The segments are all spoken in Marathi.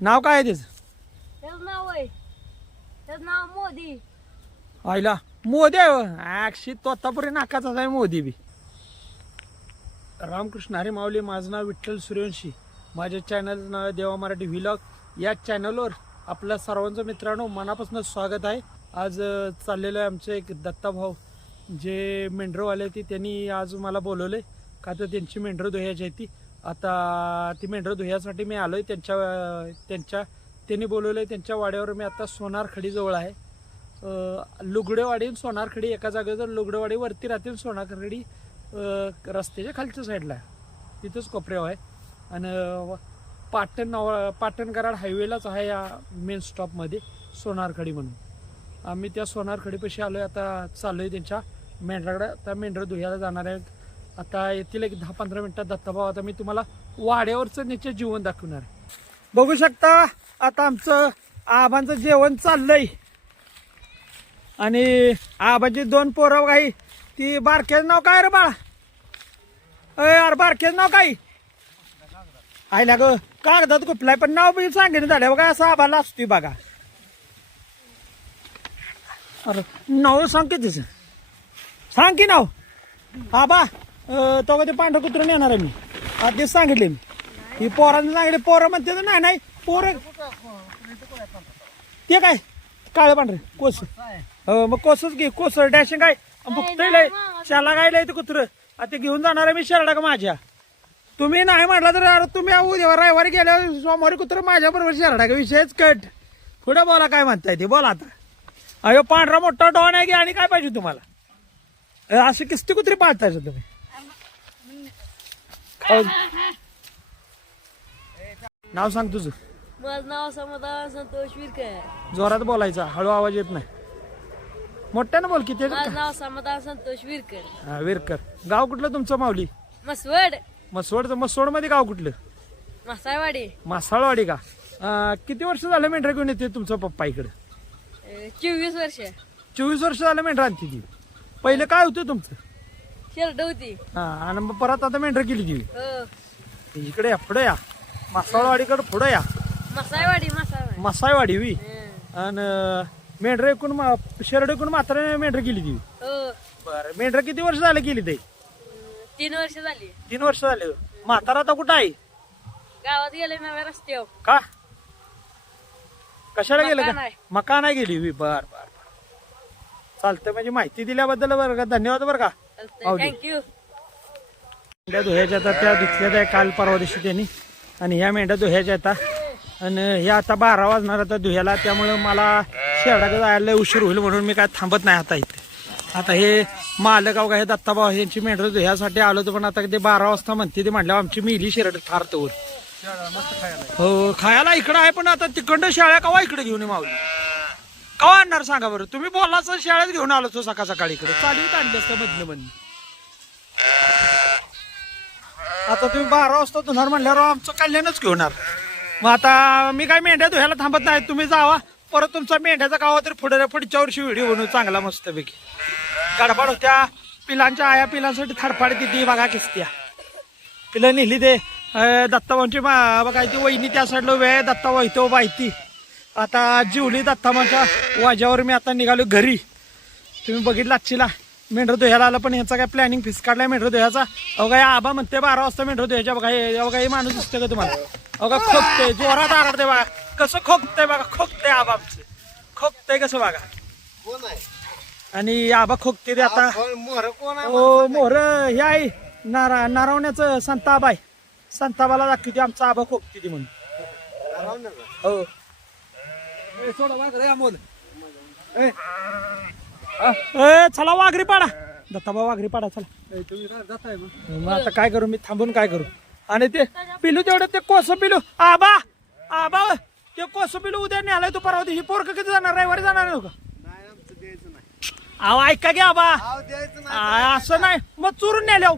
नाव काय आहे त्याचं? त्याचं नाव आहे. त्याचं नाव मोदी. आईला मोदी आहे ऍक्शी तो आतापर्यंत नाकाचाच आहे मोदी बी. रामकृष्ण हरे माऊली माझं नाव विठ्ठल सूर्यवंशी. माझ्या चॅनल नाव आहे देवा मराठी व्हिलॉग या चॅनलवर आपल्या सर्वांचं मित्रांनो मनापासून स्वागत आहे. आज अं, चाललेलं आहे आमचे एक दत्ताभाऊ. जे मेंढरवाले ती त्यांनी आज मला बोलवले का तर त्यांची मेंढरं धुयाची आहे ती. आता ती मेंढरं धुयासाठी मी आलो आहे त्यांच्या त्यांच्या त्यांनी बोलवलं आहे त्यांच्या वाड्यावर मी आता सोनारखडीजवळ आहे. लुगडेवाडी आणि सोनारखडी एका जागेवर लुगडेवाडी वरती राहतील सोनारखडी रस्त्याच्या खालच्या साईडला. आहे तिथंच कोपऱ्याव आहे. आणि पाटण नाव पाटण कराड हायवेलाच आहे या मेन स्टॉपमध्ये सोनारखडी म्हणून. आम्ही त्या सोनारखडीपाशी आलो आहे आता चाललो आहे त्यांच्या मेंढराकडं. आता मेंढरं धुयाला जाणार आहेत. आता येतील एक दहा पंधरा मिनिटात दत्ताभाऊ. आता मी तुम्हाला वाड्यावरचं निश्चित जीवन दाखवणार आहे. बघू शकता आता आमचं आबांचं जेवण चाललंय. आणि आबाची दोन पोरं काही ती बारक्याचं नाव काय रे बाळा? अरे यार बारक्याचं नाव काय? आयला ग कागदात कुठलाय? पण नाव बी सांगेन झाले बघा असं आबाला असतोय बघा. अरे नाव सांग की तिचं. सांग की नाव. आबा तो ते पांढरं कुत्रून येणार आहे मी. आधीच सांगितले मी. ही पोरांनी सांगितले पोरं म्हणते तर नाही नाही पोरं. ते काय? काळे पांढरे कोस. हो मग कोसच घे कोस डॅशिंग काय? लय. शाला काय लय ते कुत्र? आता ते घेऊन जाणार आहे मी शरडा का माझ्या? तुम्ही नाही म्हटलं तर अरे तुम्ही उद्या रविवारी गेल्यावर सोमवारी कुत्र माझ्या बरोबर शरडा का? विषयच कट. पुढे बोला काय म्हणताय ते बोला आता. अयो पांढरा मोठा डॉन आहे की आणि काय पाहिजे तुम्हाला? अशी असे किस्ती कुत्री पाळताय तुम्ही? नाव सांग तुझं. माझं नाव समाधान संतोष विरकर जोरात बोलायचा हळू आवाज येत नाही. मोठ्यानं बोल किती माझं नाव समाधान संतोष विरकर हा विरकर. गाव कुठलं तुमचं माऊली? मसवड मसवडचं मसवडमध्ये गाव कुठलं? मसाळवाडी मासाळवाडी का? अं, किती वर्ष झालं मेंढरा घेऊन येते तुमचं पप्पा इकडे? अं, चोवीस वर्ष. चोवीस वर्ष झालं मेंढरा आणते ती. पहिलं काय होतं तुमचं? शर्ट होती. हा आणि मग परत आता मेंढरा केली ती. हो. इकडे या पुढे या. मासाळवाडीकडे पुढे या. मसाळवाडी मसाळवाडी. मसाळवाडी वी हं. आणि मेंढरा एकूण मा- शरड एकूण मात्र मेंढरा केली ती. हो. बरं मेंढरा किती वर्ष झालं केली ते? तीन वर्ष झाली. तीन वर्ष झाले. म्हातारा आता कुठं आहे? गावात गेले नव्या रस्त्यावर. का? कशाला गेलं मका का? नाही. मका नाही गेली वी बर बर चालतं म्हणजे माहिती दिल्याबद्दल बरं का? धन्यवाद बरं का. थँक्यू मेंढ्या धुयाच्या आता त्या धुतल्या त्या काल परवा दिवशी त्यांनी. आणि ह्या मेंढ्या धुयाच्या आता. आणि ह्या आता बारा वाजणार आता धुयाला त्यामुळं मला शेडाकडे जायला उशीर होईल म्हणून मी काय थांबत नाही आता इथे. आता हे मालक अवघा हे दत्ताभाऊ यांची मेंढर धुयासाठी आलो होतो पण आता ते बारा वाजता म्हणते ते म्हटल्यावर आमची मिली शिरड फार तोवर. हो खायला इकडं आहे पण आता तिकडं शाळा कवा इकडे घेऊन ये कवा आणणार सांगा बरं? तुम्ही बोलाच शाळेत घेऊन आलो तो सकाळ सकाळी इकडे. चालवीत आणली असतं मधलं मधलं आता तुम्ही बारा वाजता धुणार म्हणल्यावर आमचं कल्याणच घेणार मग आता मी काय मेंढ्या धुयाला थांबत नाही तुम्ही जावा. परत तुमचा मेंढ्याचा गावा तरी पुढे पुढच्या वर्षी व्हिडिओ बनवू चांगला मस्तपैकी. गडबड होत्या. पिलांच्या आया पिलांसाठी थडफाड किती बघा किसत्या. पिलं नेली ते. मा बघा ती वहिनी त्या साईडला उभी आहे दत्ताभाऊ इथं उभा आहे ती. आता जिवली दत्ताभाऊच्या वाजावर मी आता निघालो घरी. तुम्ही बघितलं आजचीला मेंढर धुयाला आलं पण ह्याचा काय प्लॅनिंग फिक्स काढलाय मेंढर धुयाचा काय आबा म्हणते बारा वाजता मेंढर धुयाच्या बघा हे अहो काही माणूस दिसतं का तुम्हाला? का खोकते जोरात आरडते बघा. कसं खोकते बघा खोकते आबा आमचं. खोकते कसं बघा? आणि आबा खोकते ते आता. ओ मोहर हे आहे नारा नारावण्याचं संताब आहे. संताबाला दाखवते आमचा आबा खोकते ती म्हणून. हो. ए, चला वाघरी पाडा. दत्ताबा वाघरी पाडा चला. मग. आता काय करू मी थांबून काय करू? आणि ते पिलू तेवढं ते कोस पिलू? आबा! आबा ते कोस पिलू उद्या न्यालाय तू परवा दिवशी. पोरक किती जाणार? रविवारी जाणार का नाही नाही. अहो ऐका की आबा. आ, असं नाही. मग चुरून नेल्या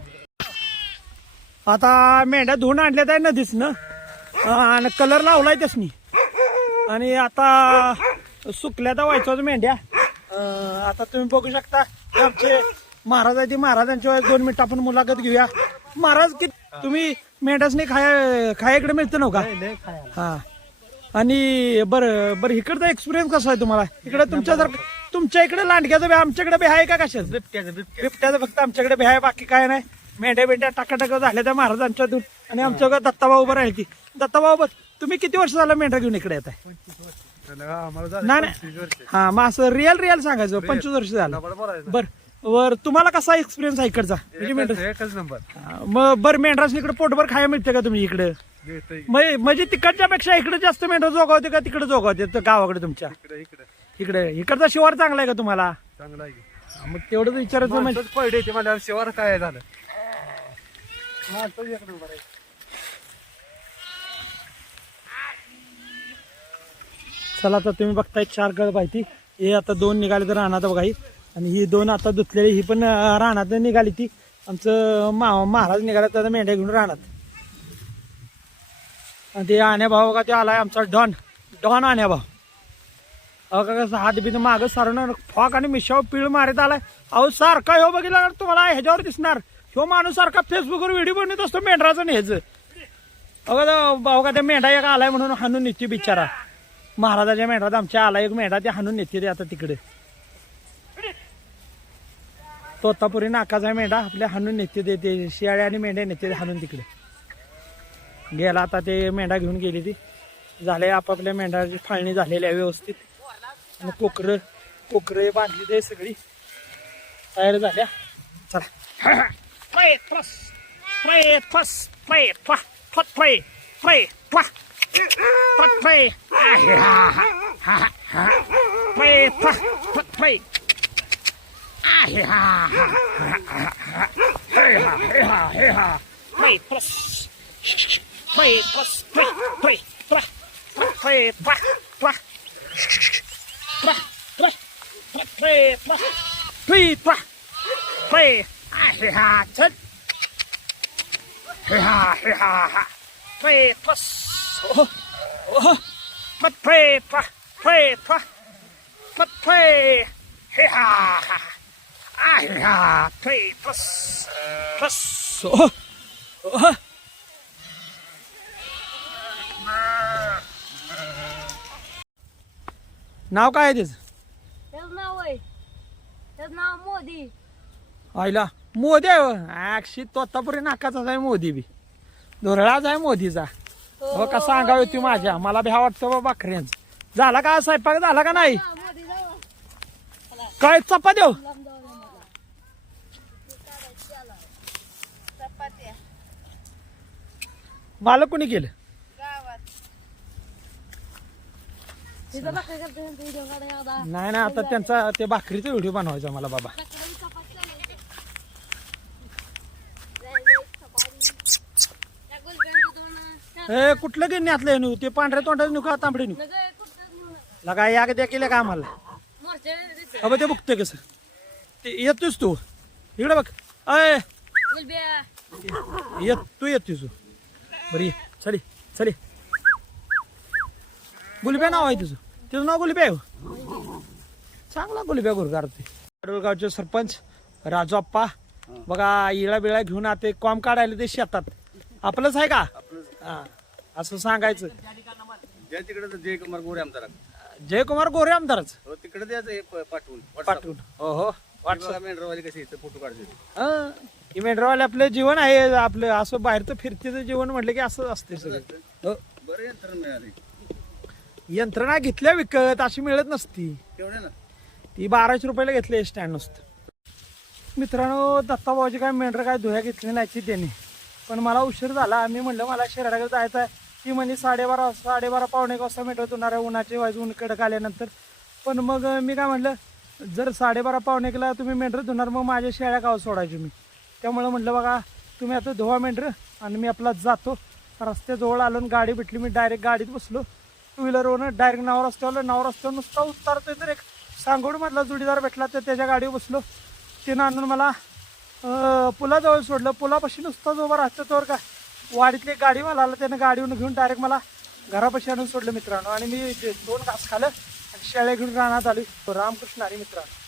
आता मेंढ्या धुवून आणल्या त्या नदीच ना आणि कलर लावलाय त्यासनी. आणि आता सुकल्या तर व्हायचं मेंढ्या. आता तुम्ही बघू शकता आमचे महाराज आहे ते महाराजांच्या दोन मिनिटं आपण मुलाखत घेऊया. महाराज की तुम्ही मेंढ्यासनी खाया खाया इकडे मिळतं नव्ह का? हा. आणि बरं बरं इकडचा एक्सपिरियन्स कसा आहे तुम्हाला? इकडे तुमच्या जर तुमच्या इकडे लांडग्याचं बी आमच्याकडे बी आहे का कशाच? बिबट्याचं बिबट्याचं. फक्त आमच्याकडे बी आहे बाकी काय नाही. मेंढ्या बेंड्या टाकाटाक झाल्या त्या महाराजांच्यातून आणि आमच्याकडे दत्ताभाऊ उभं राहील बघ तुम्ही किती वर्ष झालं मेंढ्या घेऊन इकडे येत आहे नाही नाही. हा मग असं रिअल रिअल सांगायचं. पंचवीस वर्ष झालं. बर. बर तुम्हाला कसा एक्सपिरियन्स आहे इकडचा? म्हणजे मेंढरा एकच नंबर. हा, मग बरं मेंढरास इकडे पोटभर खायला मिळते का तुम्ही इकडे? म्हणजे म्हणजे तिकडच्या पेक्षा इकडे जास्त मेंढर जोगावते का तिकडे जोगावते? तर गावाकडे तुमच्या? इकडे इकडे. इकडे. इकडचा शिवार चांगला आहे का तुम्हाला? चांगला आहे मग तेवढंच विचारायचं म्हणजे ते मला शेवार काय झालं माणसंच एक नंबर आहे चला आता तुम्ही बघताय चार गळ ती. हे आता दोन निघाले तर राहणार बघा ही. आणि ही दोन आता धुतलेली ही पण राहणार रानात निघाली ती. आमचं मा महाराज निघाला तर मेंढ्या घेऊन राहणार आणि ते आण्या भाऊ का ते आलाय आमचा डॉन. डॉन आण्या भाऊ. अहो का कसं हात बीत मागं सारून फॉक आणि मिशाव पिळ मारत आलाय. अहो सारखा ह्यो बघितला तुम्हाला ह्याच्यावर दिसणार. ह्यो माणूस सारखा फेसबुकवर व्हिडिओ बनवत असतो मेंढराचं आणि ह्याचं. अगं भाऊ का त्या मेंढा एक आलाय म्हणून हाणून निघते बिचारा. महाराजाच्या मेंढ्यात आमच्या आला एक मेंढा ते हाणून नेते ते आता तिकडे. तोतापुरी नाकाचा मेंढा आपल्या हाणून नेते ते ते शियाळे आणि मेंढ्या नेते हाणून तिकडे. गेला आता ते मेंढा घेऊन गेली ती. झाले आपापल्या मेंढ्याची फाळणी झालेली आहे व्यवस्थित. आणि कोकरं कोकरं बांधली ते सगळी. तयार झाल्या. चला. फस. फस. Play, plus. Play, thoát phê. Phê thoát thoát phê. Phê plus phê plus phê phê thoát phê thoát thoát thoát thoát thoát phê. Thoát phê thoát phê. Ai ha chết. Ha ha ha. Phê plus Oh, oh. But play, plus. Play, plus. But play. Hey, ha, ha. Ah, hey, ha. Play, plus. Plus. Oh, oh. नाव काय आहे त्याचं त्याचं नाव आहे त्याचं नाव मोदी आईला मोदी आहे ऍक्शी तोतापुरी नाकाचाच आहे मोदी बी धुरळाच आहे मोदीचा हो का? सांगावी ती माझ्या. मला भ्या वाटतं बा बाकऱ्यांच. झाला का स्वयंपाक? झाला का नाही? हा, काय चपा देऊ दे मला कुणी केलं नाही ना आता त्यांचा ते भाकरीचा व्हिडिओ बनवायचा मला बाबा सकाळी चपाती झाली. त्या गुलब्यांचं ए कुठलं की न्यातलं नू ते पांढऱ्या तोंडाचं नु का तांबडे नेऊ. लगा या द्या केलं का आम्हाला. अबे ते बघतोय कसं ते येतोस तू. इकडे बघ. अय. येत तू येतोस तू. बरं चली चली गुलब्या नाव आहे तुझं. तुझं नाव गुलब्या आहे हो. चांगला गुलब्या गुरगार ते. गावचे सरपंच राजू आप्पा बघा इळा बिळा घेऊन आता. कॉम काढायला ते शेतात. आपलंच आहे का? हा. असं सांगायचं. ज्या तिकडे तर जय कुमार गोरे आमदार जयकुमार गोरे आमदारच. हो तिकडे द्यायचं हे प- पाठवून पाठवून. हो हो. व्हॉट्सअप मेंढरवाली कशी इथं फोटो काढते. हा ही मेंढरवाले आपलं जीवन आहे आपलं असं बाहेरचं फिरतीचं जीवन म्हटलं की असं असते सगळं. हो. बरं यंत्रणा मिळाली. यंत्रणा घेतल्या विकत अशी मिळत नसती. तेवढे ना. ती बाराशे रुपयाला घेतली स्टँड नुसतं. मित्रांनो दत्ताभाऊची काय मेंढर काय धुया घेतली नाही त्यांनी. पण मला उशीर झाला मी म्हणलं मला शिराड्याकडे जायचं आहे. ती म्हणजे साडेबारा साडेबारा पावणे एक वाजता मेंढर धुणार आहे उन्हाचे वाजून ऊन कडक आल्यानंतर. पण मग मी काय म्हणलं जर साडेबारा पावणे एकला तुम्ही मेंढर धुणार मग माझ्या शेळ्या गावात सोडायची मी. त्यामुळं म्हटलं बघा तुम्ही आता धुवा मेंढर आणि मी आपला जातो. रस्त्याजवळ आलो आणि गाडी भेटली मी डायरेक्ट गाडीत बसलो. टू व्हीलरवरून डायरेक्ट नाव रस्त्यावर नाव रस्त्यावर नुसता उतारतोय तर एक सांगोडमधला जोडीदार भेटला तर त्याच्या गाडीवर बसलो. तिनं आणून मला पुलाजवळ सोडलं. पुलापाशी नुसताच उभा राहतो तर का वाडीतली एक गाडीवाला आला त्यानं गाडीवरून घेऊन डायरेक्ट मला घरापाशी आणून सोडलं मित्रांनो. आणि मी दोन घास खालं आणि शेळ्या घेऊन राहण्यात आली रामकृष्ण आणि मित्रांनो.